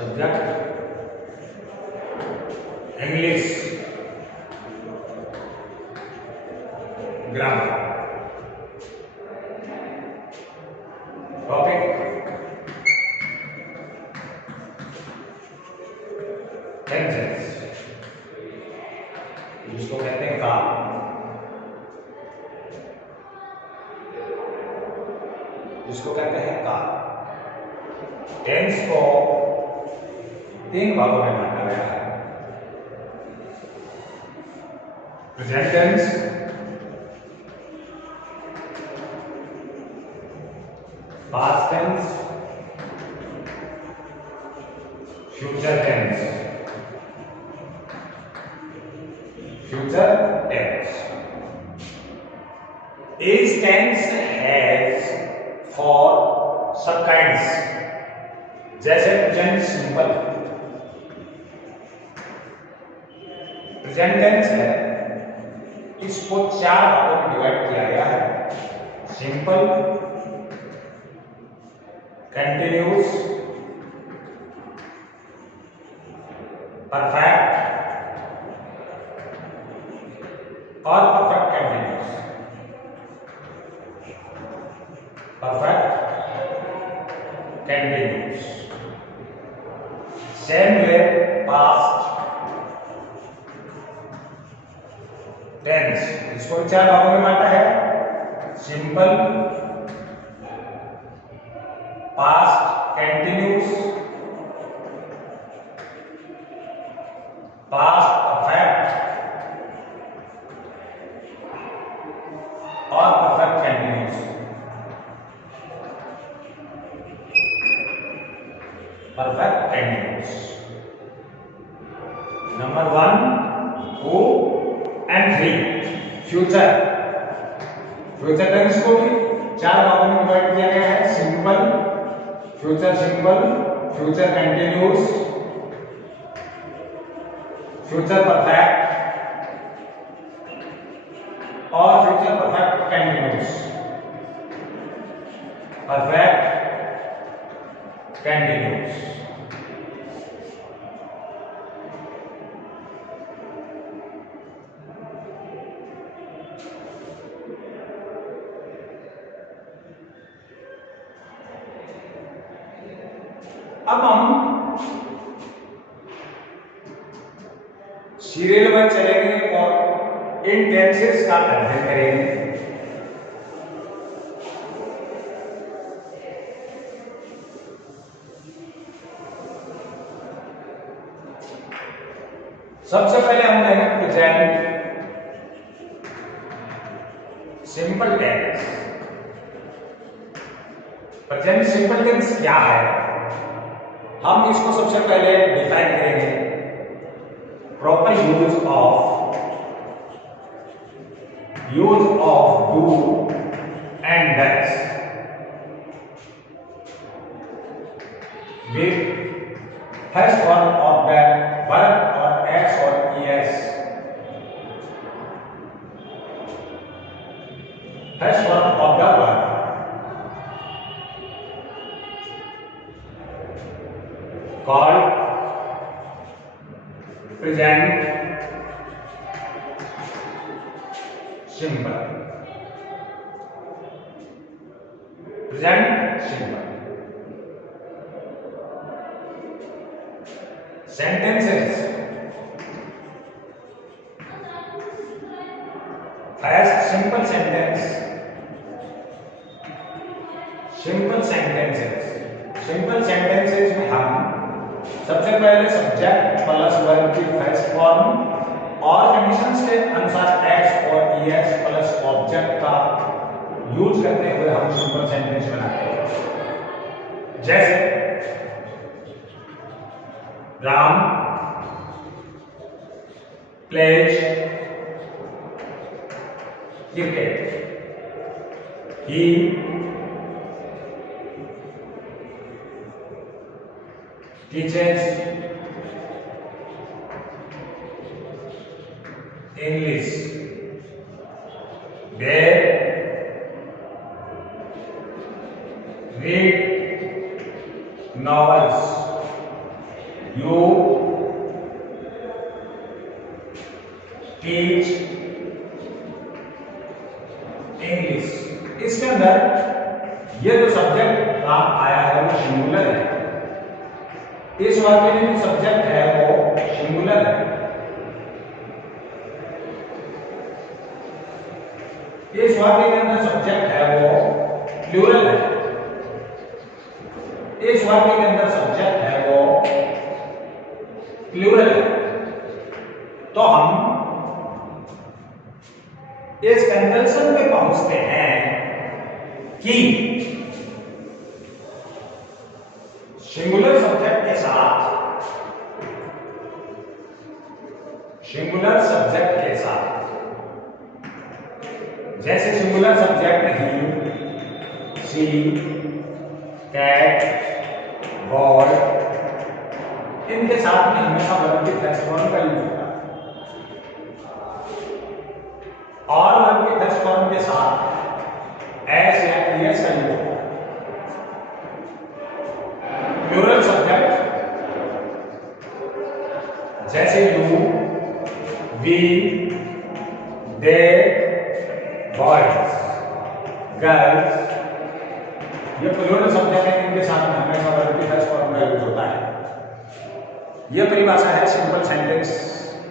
Subject English, grammar. Topic tenses, जिसको कहते हैं काल। जिसको कहते हैं काल। टेंस को 3 भागों में बांटा गया है। Present tense, past tense, future tense. Future tense. Each tense has 4 सब kinds, जैसे प्रेजेंट सिंपल। प्रेजेंट टेंस है, इसको 4 भागों में डिवाइड किया गया है। सिंपल, कंटिन्यूस, परफेक्ट और perfect continuous. Perfect continuous. Same way past tense, इसको 4 भागों में बांटा है। Simple, past continuous, past perfect और perfect continuous. Perfect continuous. Number 1, 2 and 3 future. Future tense को भी 4 भागों में डिवाइड किया गया है। Simple, future simple, future continuous, future perfect और future perfect continuous. Perfect continuous. अब हम सीरियल में चलेंगे और इन टेंसेस का अध्ययन करेंगे। सबसे पहले हम लेंगे present simple tense. Present simple tense क्या है, हम इसको सबसे पहले डिफाइन करेंगे। Proper use of do and does with first form of the verb और एस और ES. First form of the verb called present simple. Present simple. Sentences. First simple sentence. Simple sentences. Simple sentences में हम सबसे पहले subject plus verb की first form और कंडीशंस के अनुसार एस और ईएस प्लस ऑब्जेक्ट का यूज करते हुए हम सिंपल सेंटेंस बनाते हैं। जैसे Ram pledge cricket. he teaches English. They read novels. You teach English. इसके अंदर ये जो सब्जेक्ट आया है वो सिंगुलर है. इस वाक्य में जो सब्जेक्ट है वो सिंगुलर है. इस वाक्य के अंदर सब्जेक्ट है वो प्लूरल है. इस वाक्य के अंदर सब्जेक्ट है वो प्लूरल है. तो हम इस कंक्लूजन पे पहुंचते हैं कि सिंगुलर सब्जेक्ट के साथ जैसे सिंगुलर सब्जेक्ट ही, सी, कैट, बॉय, इनके साथ में हमेशा वर्ब के फर्स्ट फॉर्म का यूज होता है. और वर्ब के फर्स्ट फॉर्म के साथ एस या ईएस का यूज होता है. प्लूरल सब्जेक्ट जैसे you, we, they, boys, girls, ये प्लूरल सब्जेक्ट है. इनके साथ में हमेशा वर्ब के फर्स्ट फॉर्म का यूज होता है. यह परिभाषा है सिंपल सेंटेंस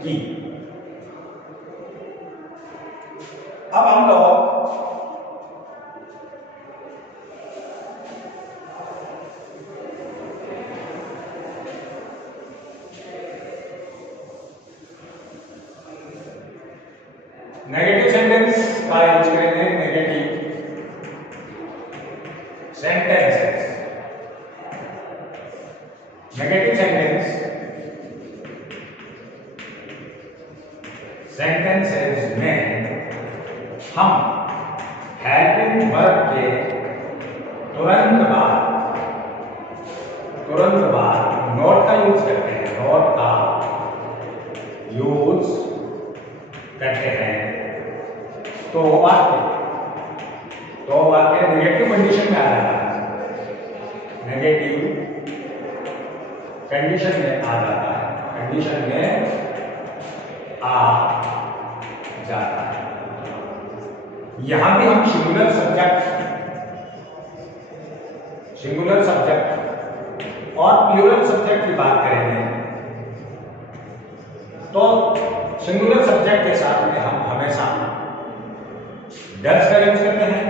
की. अब हम लोग नेगेटिव सेंटेंस का यूज करेंगे. Negative sentences. नेगेटिव सेंटेंसेस में हम हेल्पिंग वर्ब के तुरंत बाद नॉट का यूज करते हैं. नॉट का यूज करते हैं. तो वाक्य नेगेटिव कंडीशन में आ जाता है. नेगेटिव कंडीशन में आ जाता है. कंडीशन में आ जाता है. यहां भी हम सिंगुलर सब्जेक्ट और प्लूरल सब्जेक्ट की बात करेंगे. तो सिंगुलर सब्जेक्ट के साथ में हम हमेशा डज का यूज करते हैं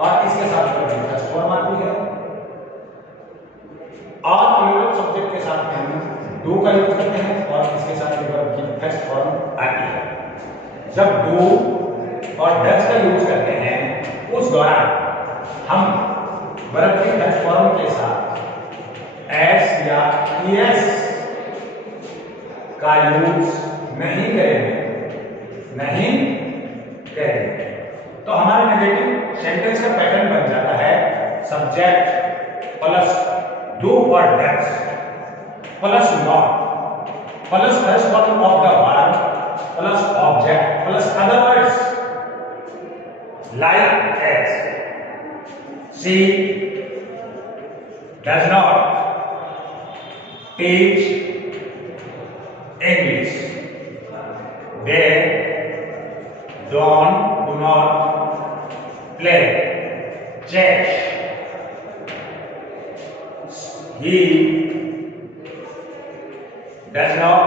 और इसके साथ फर्स्ट फॉर्म आती है. और प्लूरल सब्जेक्ट के साथ में हम डू का यूज करते हैं और इसके साथ वर्ब की फर्स्ट फॉर्म आती है. जब डू और डज का यूज करते हैं उस दौरान हम वर्ब की फर्स्ट फॉर्म के साथ एस या ईएस का यूज नहीं करेंगे. तो हमारे नेगेटिव सेंटेंस का पैटर्न बन जाता है सब्जेक्ट प्लस डू और does plus not plus first form of the verb plus object plus other words like S. She does not teach English. They do not play chess. He does not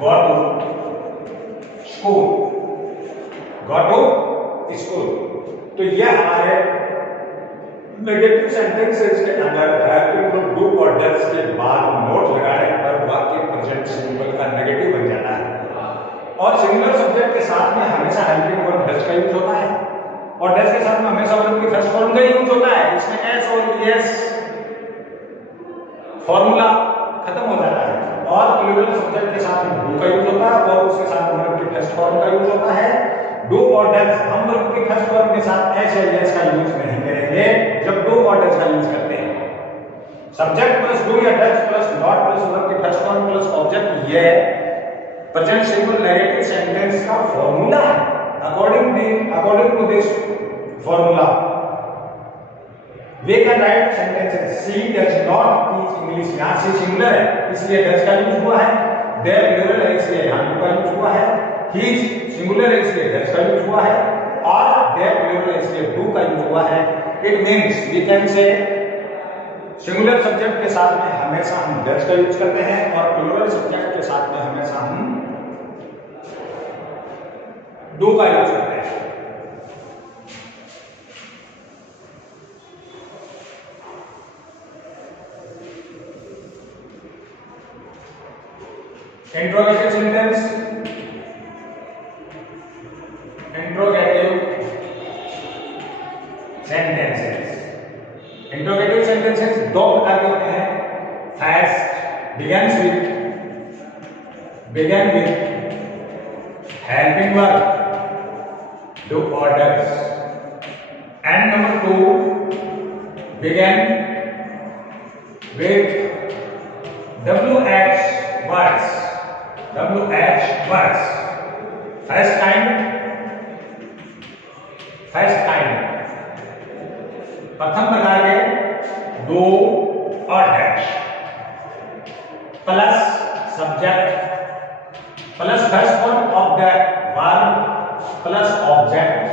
go to school. तो यह हमारे negative sentences के अंदर है कि डू और डज के बाद नोट लगाने पर वाक्य प्रेजेंट सिंपल का नेगेटिव बन जाता है. और सिंगुलर सब्जेक्ट के साथ में हमेशा हेल्पिंग वर्ब डज का यूज होता है और डज के साथ में हमेशा वर्ब की फर्स्ट फॉर्म का यूज होता है. इसमें एस और ईएस फॉर्मूला खत्म हो जाता है. और प्लूरल सब्जेक्ट के साथ में डू का यूज होता है और उसके साथ वर्ब की फर्स्ट फॉर्म का यूज होता है. डू और डज हम वर्ब के फर्स्ट फॉर्म के साथ एस या यस का यूज नहीं करेंगे जब डू और डज का यूज करते हैं। सब्जेक्ट प्लस डू या does plus not plus verb के फर्स्ट फॉर्म प्लस ऑब्जेक्ट, ये प्रेजेंट सिंपल नेगेटिव सेंटेंस का फॉर्मूला है। According to this formula we can write sentences she does not teach English, यहां से सिंगुलर है इसलिए डज का यूज हुआ है, देयर प्लूरल है इसलिए यहां का यूज हुआ है, ही सिंगुलर है इसलिए डज का यूज हुआ है, और देयर प्लूरल है इसलिए डू का यूज हुआ है। It means we can say singular subject के साथ में हमेशा हम डज का यूज करते हैं और प्लूरल सब्जेक्ट के साथ में हमेशा हम डू का यूज करते हैं। Interrogative sentence, interrogative sentences, interrogative sentences दो प्रकार के होते हैं। First begins with helping verb do or does, and number two begin with WH words. First kind प्रथम प्रकार के दो और dash plus subject plus first form of the verb plus object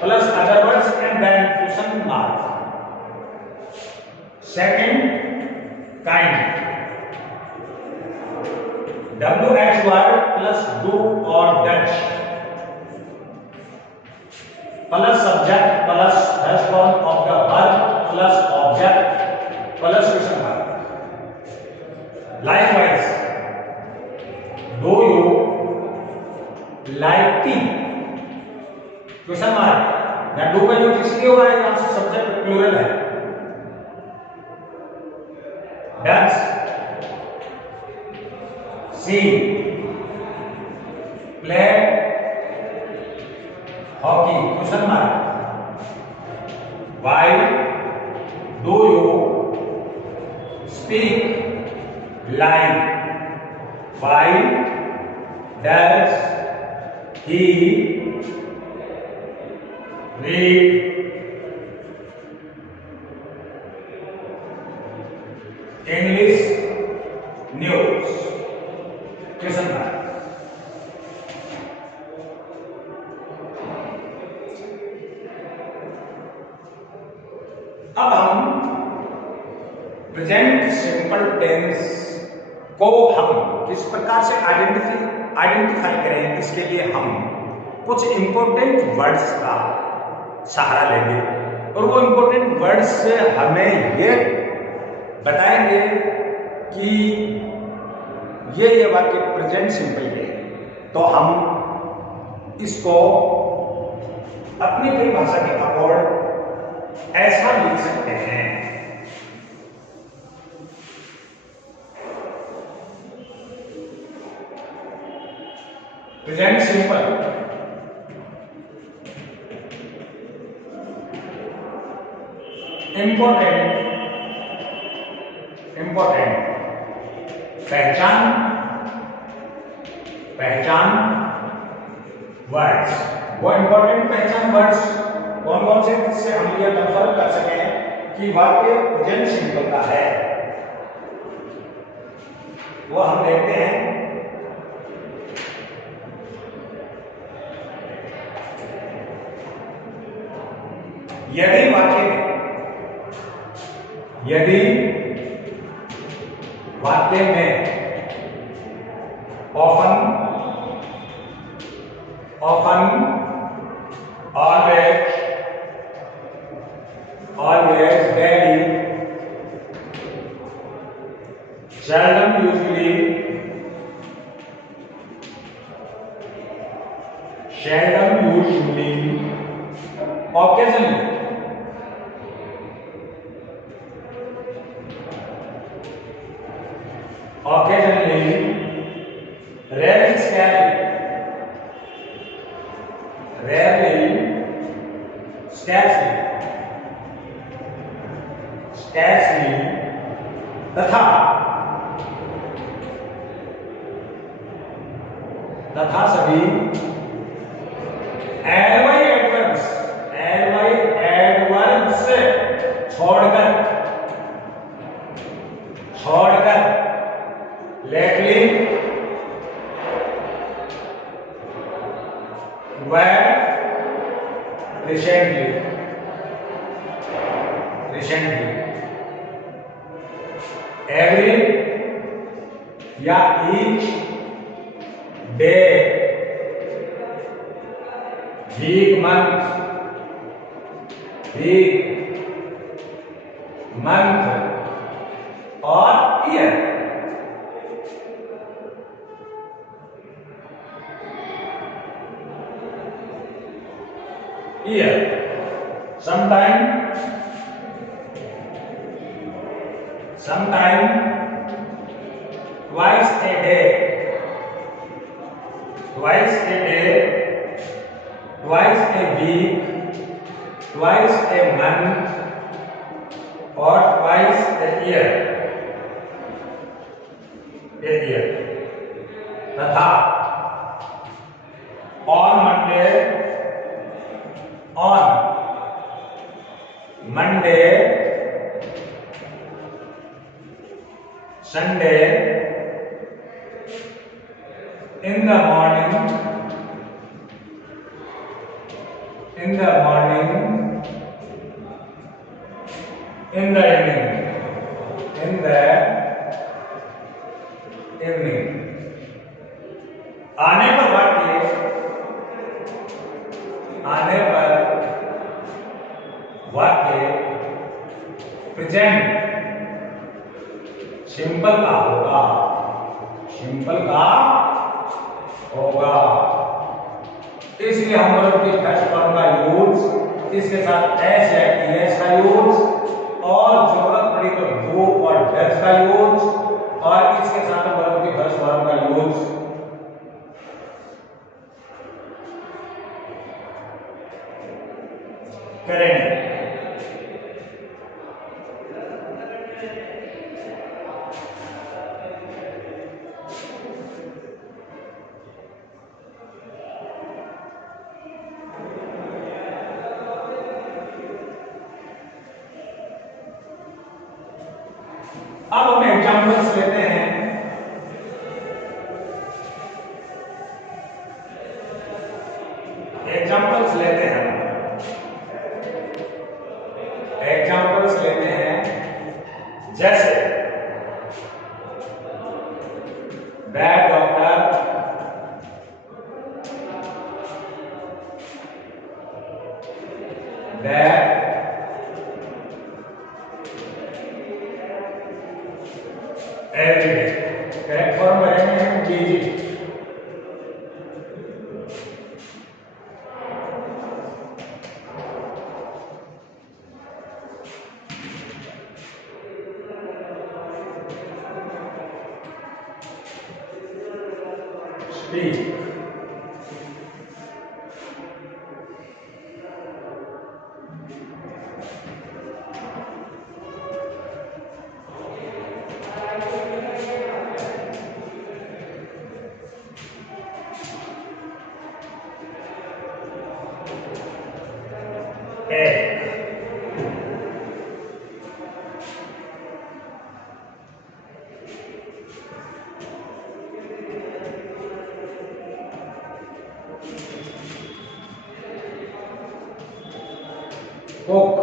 plus other words and then question mark. Second kind WH word plus do और does plus subject plus first form of the verb plus object plus question mark. Likewise do you like tea question mark, या do का use इसलिए हो रहा है यहां से subject plural है। Does she play hockey question mark. Why do you speak like, why does he read English news question mark. अब हम प्रेजेंट सिंपल टेंस को हम किस प्रकार से आइडेंटिफाई करें, इसके लिए हम कुछ इंपॉर्टेंट वर्ड्स का सहारा लेंगे और वो इंपॉर्टेंट वर्ड्स से हमें ये बताएंगे कि ये वाक्य प्रेजेंट सिंपल है, तो हम इसको अपनी परिभाषा के अकॉर्ड ऐसा लिख सकते हैं। प्रेजेंट सिंपल इंपॉर्टेंट पहचान वर्ड्स, वो इंपॉर्टेंट पहचान वर्ड्स कौन कौन से, जिससे हम ये कंफर्म कर सकें कि वाक्य प्रेजेंट सिंपल का है, वो हम देखते हैं। यदि वाक्य में often, always, daily, seldom, usually, occasionally, rarely, rarely, scarcely, scarcely, तथा, तथा सभी, एडवर्ब्स, एडवर्ब्स छोड़कर, छोड़कर, lately, where, recently, recently, every या each day, week, month, और year. Year. Sometime twice a day, twice a day, twice a week, twice a month, or twice a year. A year. तथा on Monday, Sunday, in the morning, in the evening, आने पर वाक्य present simple का होगा, इसलिए हम वर्ब के first form का यूज, इसके साथ एस या टीएस का यूज, और जरूरत पड़ी तो डू और डज का यूज, और इसके साथ वर्ब के फर्स्ट फॉर्म का यूज करेंगे। अब हम एग्जाम्पल्स लेते हैं। एग्जाम्पल्स लेते हैं जैसे bad doctor, bad everyday, correct form करेंगे हम busy. Speak, cook,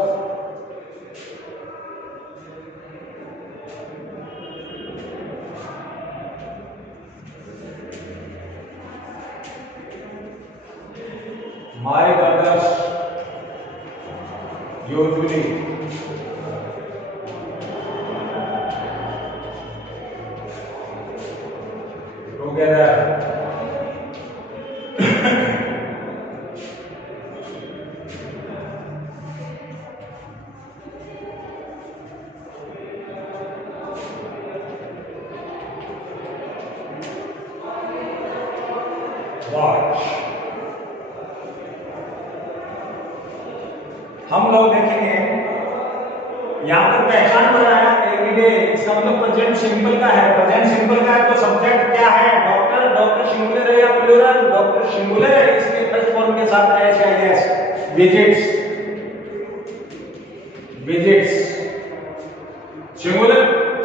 my brothers usually together watch, हम लोग देखेंगे यहाँ पर पहचान बनाया एवरीडे, इसका मतलब प्रेजेंट सिंपल का है। प्रेजेंट सिंपल का है तो सब्जेक्ट क्या है? डॉक्टर। डॉक्टर सिंगुलर है या प्लूरल? डॉक्टर सिंगुलर है, इसलिए फर्स्ट फॉर्म के साथ एस या S. Visits, visits singular,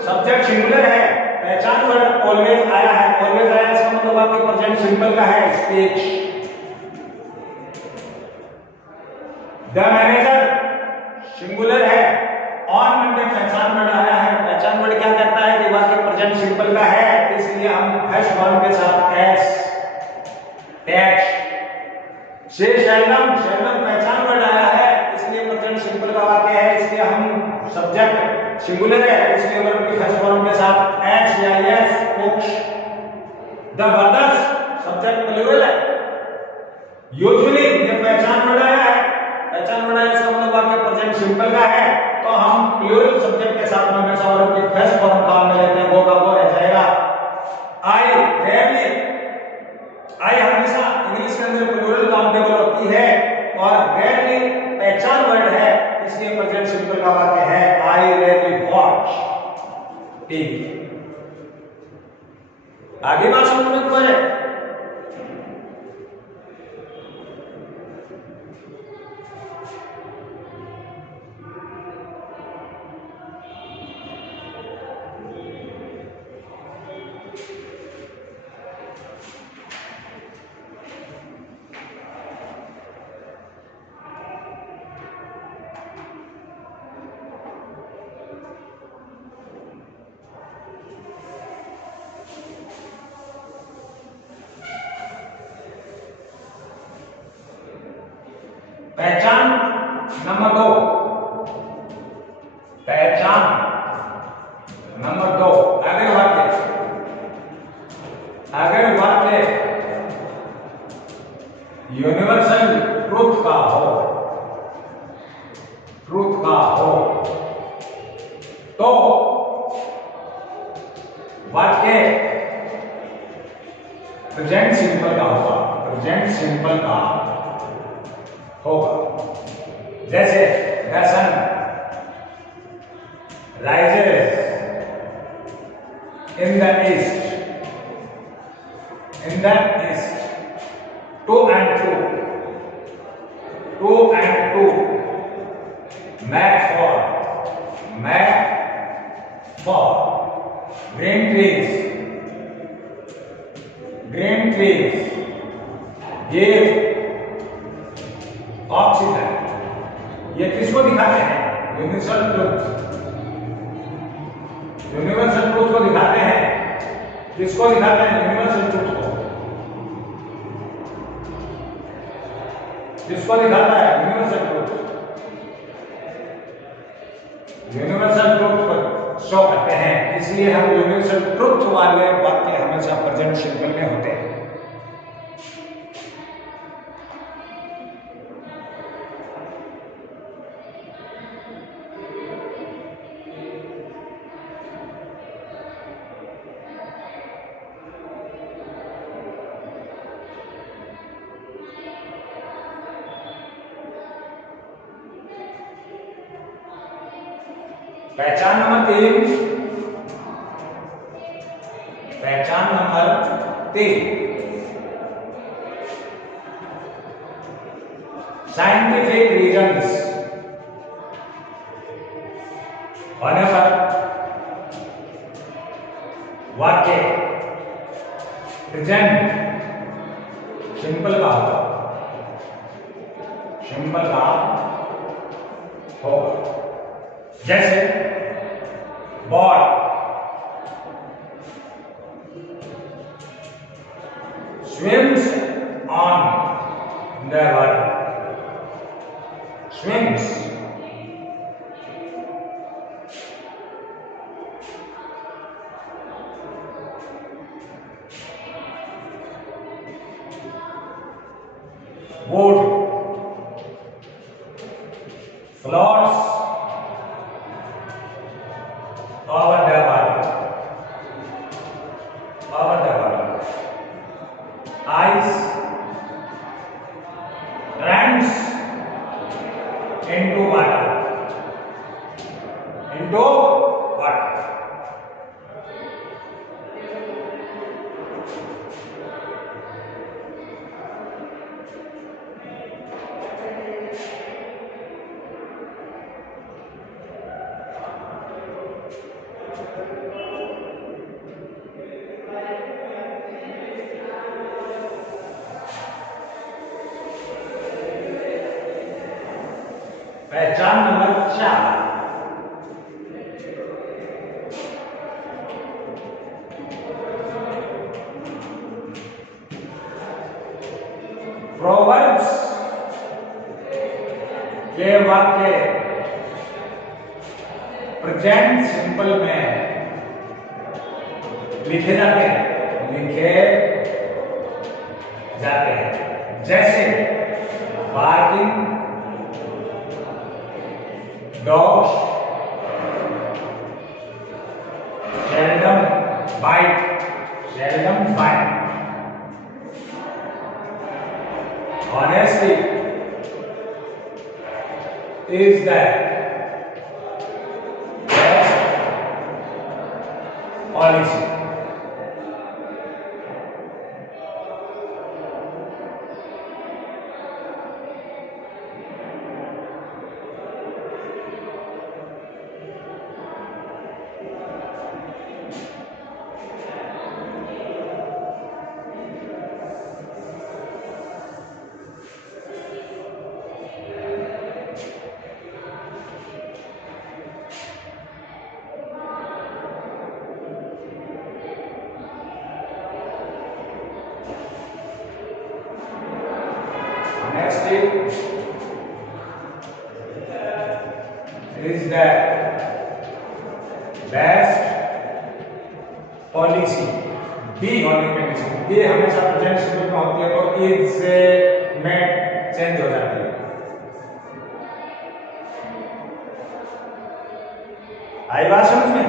subject singular है, पहचान वर्ड ऑलवेज आया है। ऑलवेज आया इसका मतलब आपके प्रेजेंट सिंपल का है। स्पीच। द मैनेजर सिंगुलर है, ऑन मंडे पहचान वर्ड आया है। पहचान वर्ड क्या कहता है कि वाक्य प्रेजेंट सिंपल का है, इसलिए हम फर्स्ट फॉर्म के साथ एस। टैक्स से शैलम, शैलम पहचान वर्ड आया है, इसलिए प्रेजेंट सिंपल का वाक्य है, इसलिए हम सब्जेक्ट सिंगुलर है, इसलिए वर्ब के फर्स्ट फॉर्म के साथ एस या S. Cooks. The brothers subject plural है। यूजुअली ये पहचान वर्ड आया है, पहचान वर्ड आया इसका मतलब वाक्य प्रेजेंट सिंपल का है, तो हम प्लूरल सब्जेक्ट के साथ में हमेशा वर्ब के फर्स्ट फॉर्म काम में लेते हैं, वो का वो रह जाएगा। आई रेयरली, आई हमेशा इंग्लिश के अंदर प्लूरल काउंटेबल होती है और रेयरली पहचान वर्ड है, इसलिए प्रेजेंट सिंपल का वाक्य है आई रेयरली वॉच। ठीक, आगे बात समझ में तो है। पहचान नंबर 2, पहचान नंबर 2, अगर वाक्य यूनिवर्सल ट्रूथ का हो, तो वाक्य प्रेजेंट सिंपल का होगा, प्रेजेंट सिंपल का होगा। जैसे the sun rises in the east, in the east, 2 and 2 map for green trees give oxygen. ये किसको दिखाते हैं? यूनिवर्सल ट्रूथ, यूनिवर्सल ट्रूथ को दिखाते हैं। किसको दिखाते हैं? यूनिवर्सल ट्रूथ को। किसको दिखाता है? यूनिवर्सल ट्रूथ, यूनिवर्सल ट्रूथ को शो करते हैं, इसलिए हम यूनिवर्सल ट्रूथ वाले वाक्य हमेशा प्रेजेंट सिंपल में होते हैं। पहचान नंबर 3, पहचान नंबर 3, साइंटिफिक रीजंस होने पर वाक्य प्रेजेंट सिंपल का होगा, सिंपल का होगा। जैसे boy swims on the water, swims, boat floats over the water, ice runs into dog, what? पहचान नंबर 4, प्रोवर्ब्स के वाक्य प्रेजेंट सिंपल में लिखे जाते हैं जैसे barking dogs, seldom bite. Honesty is the best policy. Honesty is the best policy. B होने के निश्चित ये हमेशा प्रेजेंट सिंपल में होती है तो इज से में चेंज हो जाती है। आई बात समझ में?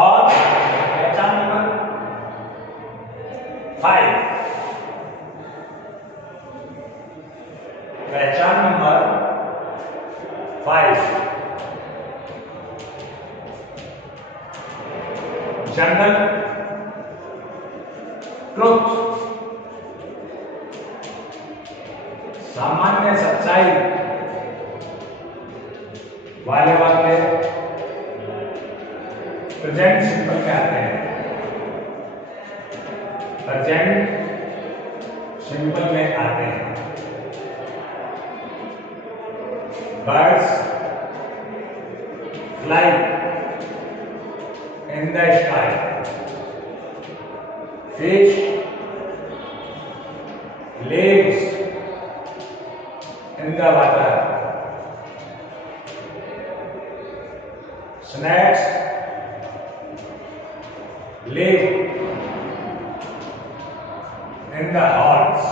और पहचान नंबर 5, पहचान नंबर 5, जनरल ट्रुथ, सामान्य सच्चाई वाले वाक्य प्रेजेंट सिंपल में आते हैं। प्रेजेंट सिंपल में आते हैं। Birds fly in the sky, fish lives in the water, snakes live in the holes।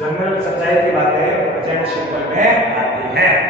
General सच्चाई की बातें प्रेजेंट सिंपल में आती हैं।